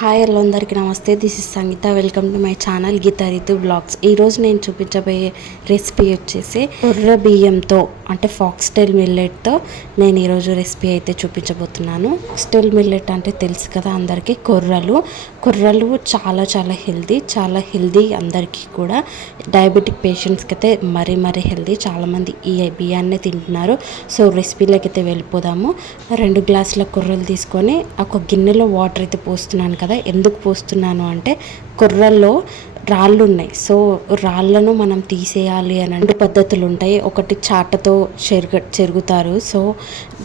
Hi hello అందరికీ నమస్తే. This is Sangeetha. Welcome to my channel Geetha Ritu blogs. ఈరోజు నేను చూపించబోయే రెసిపీ వచ్చేసి కొర్ర బియ్యంతో అంటే ఫాక్స్టైల్ మిల్లెట్తో నేను ఈరోజు రెసిపీ అయితే చూపించబోతున్నాను. ఫాక్స్టైల్ మిల్లెట్ అంటే తెలుసు కదా అందరికీ. కొర్రలు చాలా చాలా హెల్దీ అందరికీ కూడా. డయాబెటిక్ పేషెంట్స్కి అయితే మరీ హెల్దీ. చాలామంది ఈ బియ్యాన్నే తింటున్నారు. సో రెసిపీలోకి అయితే వెళ్ళిపోదాము. 2 గ్లాసుల కొర్రలు తీసుకొని ఒక గిన్నెలో వాటర్ అయితే పోస్తున్నాను కదా. ఎందుకు పోస్తున్నాను అంటే కొర్రల్లో రాళ్ళు ఉన్నాయి. సో రాళ్ళను మనం తీసేయాలి అని 2 పద్ధతులు ఉంటాయి. ఒకటి చాటతో చెరుగుతారు. సో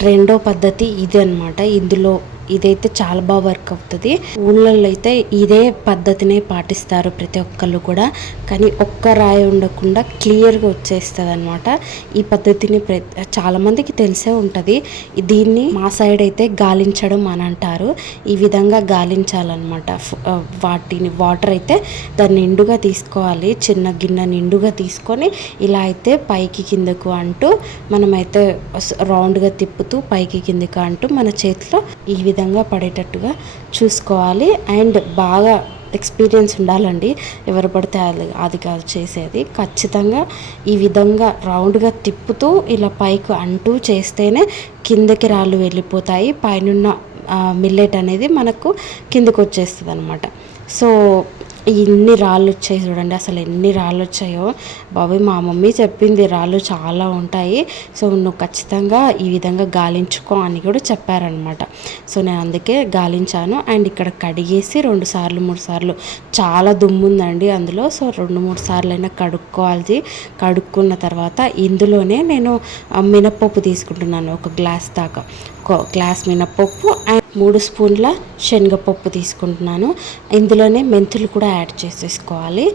రెండో పద్ధతి ఇది అనమాట. ఇందులో ఇదైతే చాలా బాగా వర్క్ అవుతుంది. ఊళ్ళల్లో అయితే ఇదే పద్ధతినే పాటిస్తారు ప్రతి ఒక్కళ్ళు కూడా. కానీ ఒక్క రాయి ఉండకుండా క్లియర్గా వచ్చేస్తుంది అనమాట. ఈ పద్ధతిని చాలామందికి తెలిసే ఉంటుంది. దీన్ని మా సైడ్ అయితే గాలించడం అని అంటారు. ఈ విధంగా గాలించాలన్నమాట. వాటర్ అయితే దాన్ని నిండుగా తీసుకోవాలి. చిన్న గిన్నె నిండుగా తీసుకొని ఇలా అయితే పైకి కిందకు అంటూ మనమైతే రౌండ్గా తిప్పుతూ పైకి కిందకు అంటూ మన చేతిలో ఈ విధంగా పడేటట్టుగా చూసుకోవాలి. అండ్ బాగా ఎక్స్పీరియన్స్ ఉండాలండి. ఎవరు పడితే అది కాదు చేసేది. ఖచ్చితంగా ఈ విధంగా రౌండ్గా తిప్పుతూ ఇలా పైకి అంటూ చేస్తేనే కిందకి రాళ్ళు వెళ్ళిపోతాయి. పైనున్న మిల్లెట్ అనేది మనకు కిందకు వచ్చేస్తుంది అనమాట. సో ఇన్ని రాళ్ళు వచ్చాయి చూడండి. అసలు ఎన్ని రాళ్ళు వచ్చాయో బాబాయ్. మా మమ్మీ చెప్పింది రాళ్ళు చాలా ఉంటాయి, సో నువ్వు ఖచ్చితంగా ఈ విధంగా గాలించుకో అని కూడా చెప్పారనమాట. సో నేను అందుకే గాలించాను. అండ్ ఇక్కడ కడిగేసి 2 సార్లు 3 సార్లు చాలా దుమ్ము ఉందండి అందులో. సో 2-3 సార్లు అయినా కడుక్కోవాలి. కడుక్కున్న తర్వాత ఇందులోనే నేను మినప్పప్పు తీసుకుంటున్నాను. 1 గ్లాస్ దాకా. 1 గ్లాస్ మినప్పప్పు అండ్ 3 స్పూన్ల శనగపప్పు తీసుకుంటున్నాను. ఇందులోనే మెంతులు కూడా యాడ్ చేసేసుకోవాలి.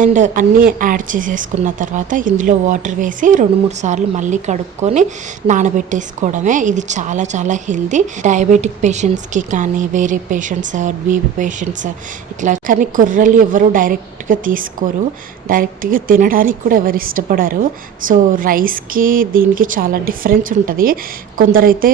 అండ్ అన్నీ యాడ్ చేసేసుకున్న తర్వాత ఇందులో వాటర్ వేసి 2-3 సార్లు మళ్ళీ కడుక్కొని నానబెట్టేసుకోవడమే. ఇది చాలా హెల్దీ. డయాబెటిక్ పేషెంట్స్కి కానీ వేరే పేషెంట్స్, బీపీ పేషెంట్స్ ఇట్లా. కానీ కొర్రలు ఎవరు డైరెక్ట్గా తీసుకోరు. డైరెక్ట్గా తినడానికి కూడా ఎవరు ఇష్టపడరు. సో రైస్కి దీనికి చాలా డిఫరెన్స్ ఉంటుంది. కొందరైతే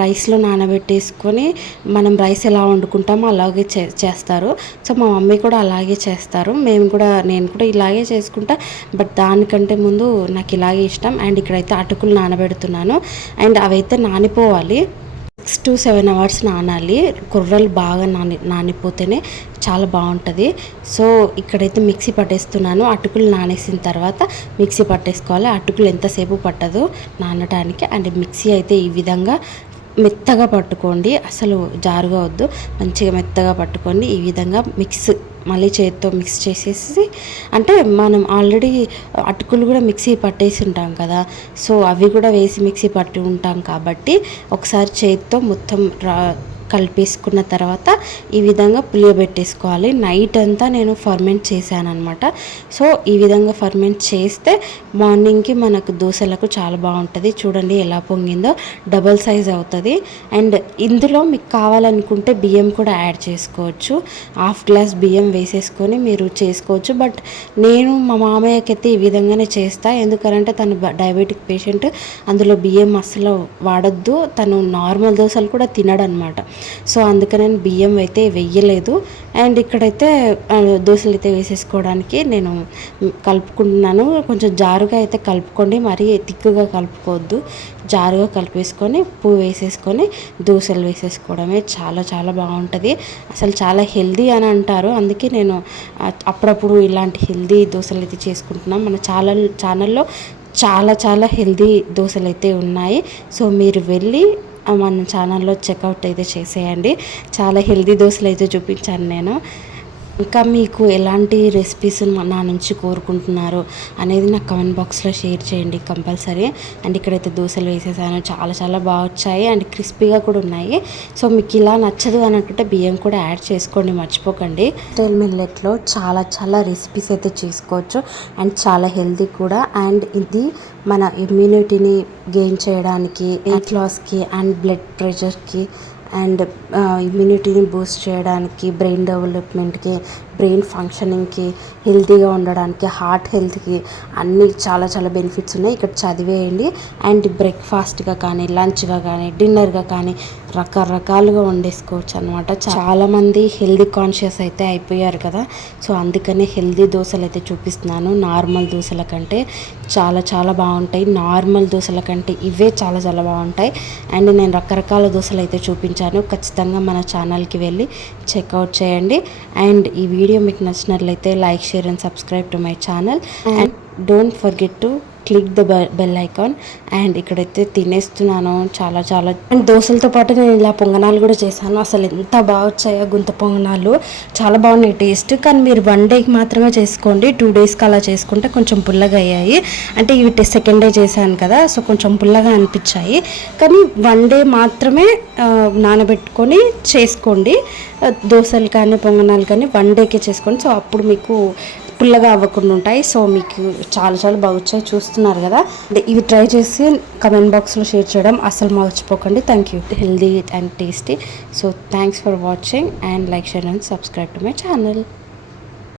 రైస్లో నానబెట్టేసుకొని మనం రైస్ ఎలా వండుకుంటామో అలాగే చేస్తారు. సో మా మమ్మీ కూడా అలాగే చేస్తారు. నేను కూడా ఇలాగే చేసుకుంటా. బట్ దానికంటే ముందు నాకు ఇలాగే ఇష్టం. అండ్ ఇక్కడైతే అటుకులు నానబెడుతున్నాను. అండ్ అవైతే నానిపోవాలి. 6 to 7 hours నానాలి. కొర్రలు బాగా నానిపోతేనే చాలా బాగుంటుంది. సో ఇక్కడైతే మిక్సీ పట్టేస్తున్నాను. అటుకులు నానేసిన తర్వాత మిక్సీ పట్టేసుకోవాలి. అటుకులు ఎంతసేపు పట్టదు నానడానికి. అండ్ మిక్సీ అయితే ఈ విధంగా మెత్తగా పట్టుకోండి. అసలు జారుగా వద్దు, మంచిగా మెత్తగా పట్టుకోండి. ఈ విధంగా మళ్ళీ చేతితో మిక్స్ చేసేసి, అంటే మనం ఆల్రెడీ అటుకులు కూడా మిక్సీ పట్టేసి ఉంటాం కదా. సో అవి కూడా వేసి మిక్సీ పట్టి ఉంటాం కాబట్టి ఒకసారి చేతితో మొత్తం కలిపేసుకున్న తర్వాత ఈ విధంగా పులియబెట్టేసుకోవాలి. నైట్ అంతా నేను ఫర్మెంట్ చేశాను అనమాట. సో ఈ విధంగా ఫర్మెంట్ చేస్తే మార్నింగ్కి మనకు దోశలకు చాలా బాగుంటుంది. చూడండి ఎలా పొంగిందో. డబల్ సైజ్ అవుతుంది. అండ్ ఇందులో మీకు కావాలనుకుంటే బియ్యం కూడా యాడ్ చేసుకోవచ్చు. 1/2 గ్లాస్ బియ్యం వేసేసుకొని మీరు చేసుకోవచ్చు. బట్ నేను మా మామయ్యకి అయితే ఈ విధంగానే చేస్తా. ఎందుకంటే తను డయాబెటిక్ పేషెంట్. అందులో బియ్యం అస్సలు వాడద్దు. తను నార్మల్ దోశలు కూడా తినడనమాట. సో అందుకని నేను బియ్యం అయితే వెయ్యలేదు. అండ్ ఇక్కడైతే దోశలు అయితే వేసేసుకోవడానికి నేను కలుపుకుంటున్నాను. కొంచెం జారుగా అయితే కలుపుకోండి, మరీ తిక్కుగా కలుపుకోవద్దు. జారుగా కలిపేసుకొని పువ్వు వేసేసుకొని దోశలు వేసేసుకోవడమే. చాలా బాగుంటుంది. అసలు చాలా హెల్దీ అని అంటారు. అందుకే నేను అప్పుడప్పుడు ఇలాంటి హెల్దీ దోశలు అయితే చేసుకుంటున్నాం. మన ఛానల్లో చాలా హెల్దీ దోశలు అయితే ఉన్నాయి. సో మీరు వెళ్ళి మన ఛానల్లో చెక్అవుట్ అయితే చేసేయండి. చాలా హెల్దీ దోశలు అయితే చూపించాను నేను. ఇంకా మీకు ఎలాంటి రెసిపీస్ నా నుంచి కోరుకుంటున్నారు అనేది నాకు కామెంట్ బాక్స్లో షేర్ చేయండి కంపల్సరీ. అండ్ ఇక్కడైతే దోశలు వేసేసాను. చాలా బాగా వచ్చాయి. అండ్ క్రిస్పీగా కూడా ఉన్నాయి. సో మీకు ఇలా నచ్చదు అని అనుకుంటే బియ్యం కూడా యాడ్ చేసుకోండి, మర్చిపోకండి. స్టైల్ మిల్లెట్లో చాలా రెసిపీస్ అయితే చేసుకోవచ్చు. అండ్ చాలా హెల్దీ కూడా. అండ్ ఇది మన ఇమ్యూనిటీని గెయిన్ చేయడానికి, వెయిట్ లాస్కి అండ్ బ్లడ్ ప్రెషర్కి అండ్ ఇమ్యూనిటీని బూస్ట్ చేయడానికి, బ్రెయిన్ డెవలప్మెంట్కి, బ్రెయిన్ ఫంక్షనింగ్కి, హెల్తీగా ఉండడానికి, హార్ట్ హెల్త్కి అన్నీ చాలా బెనిఫిట్స్ ఉన్నాయి. ఇక్కడ చదివేయండి. అండ్ బ్రేక్ఫాస్ట్గా కానీ, లంచ్గా కానీ, డిన్నర్గా కానీ రకరకాలుగా వండేసుకోవచ్చు అనమాట. చాలామంది హెల్దీ కాన్షియస్ అయితే అయిపోయారు కదా, సో అందుకని హెల్దీ దోశలు అయితే చూపిస్తున్నాను. నార్మల్ దోశల కంటే చాలా చాలా బాగుంటాయి. నార్మల్ దోశల కంటే ఇవే చాలా చాలా బాగుంటాయి. అండ్ నేను రకరకాల దోశలు అయితే చూపించాను. ఖచ్చితంగా మన ఛానల్కి వెళ్ళి చెక్అవుట్ చేయండి. అండ్ ఈ వీడియో మీకు నచ్చినట్లయితే like, share and subscribe to my channel. And don't forget to click the bell icon. And ఇక్కడైతే తినేస్తున్నాను చాలా చాలా. అండ్ దోశలతో పాటు నేను ఇలా పొంగనాలు కూడా చేశాను. అసలు ఎంత బాగా వచ్చాయో గుంత పొంగనాలు, చాలా బాగున్నాయి టేస్ట్. కానీ మీరు 1 డేకి మాత్రమే చేసుకోండి, 2 డేస్కి అలా చేసుకుంటే కొంచెం పుల్లగా అయ్యాయి. అంటే ఇవి సెకండ్ డే చేశాను కదా, సో కొంచెం పుల్లగా అనిపించాయి. కానీ 1 డే మాత్రమే నానబెట్టుకొని చేసుకోండి. దోశలు కానీ పొంగనాలు కానీ 1 డేకే చేసుకోండి. సో అప్పుడు మీకు పుల్లగా అవ్వకుండా ఉంటాయి. సో మీకు చాలా చాలా బాగా వచ్చాయి, చూస్తున్నారు కదా. ఇవి ట్రై చేసి కమెంట్ బాక్స్లో షేర్ చేయడం అసలు మర్చిపోకండి. Thank you. Healthy and tasty. So thanks for watching and like, share and subscribe to my channel.